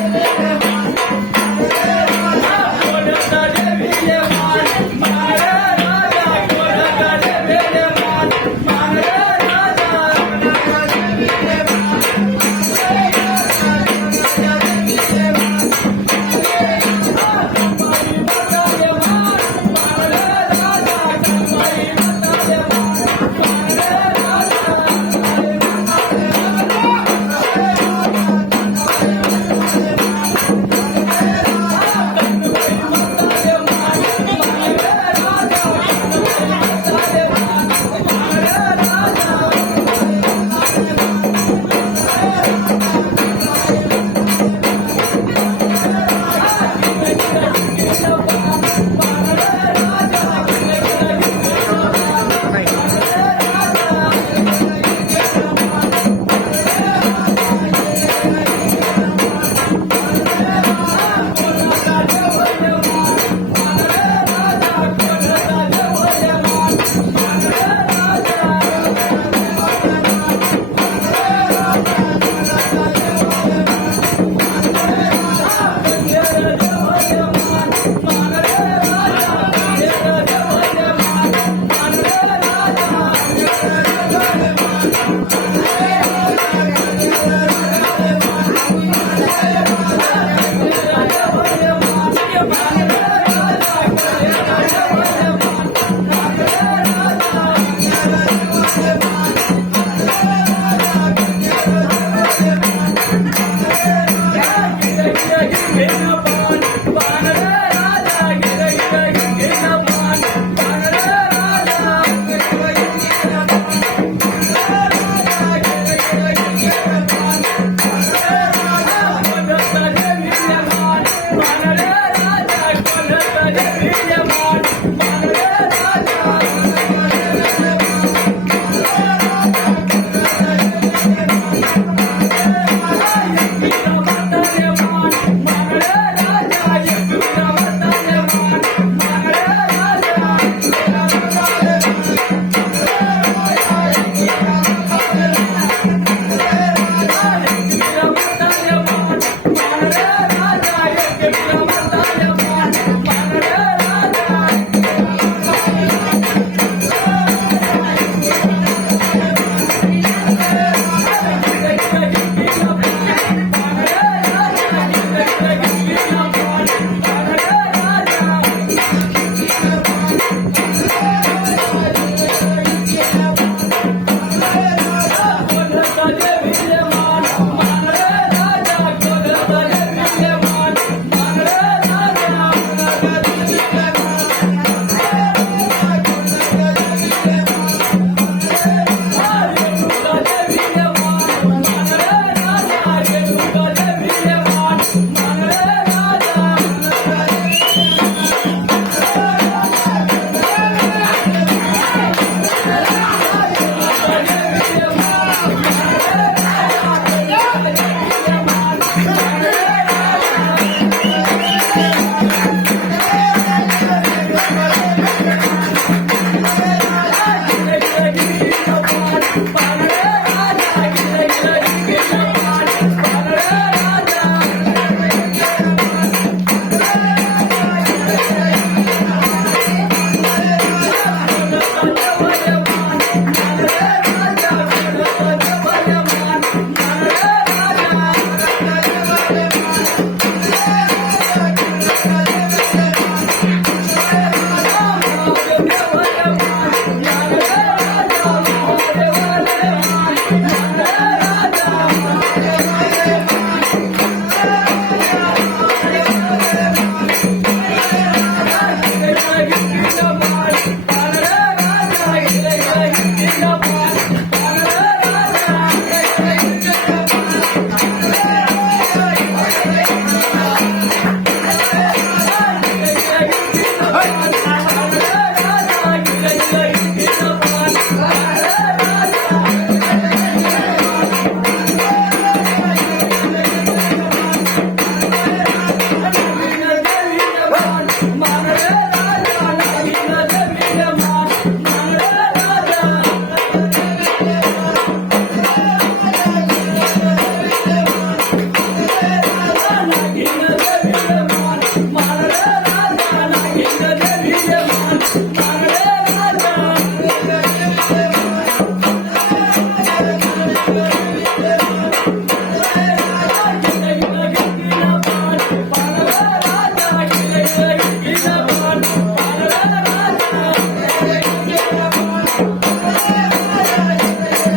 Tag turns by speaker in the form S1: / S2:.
S1: राजा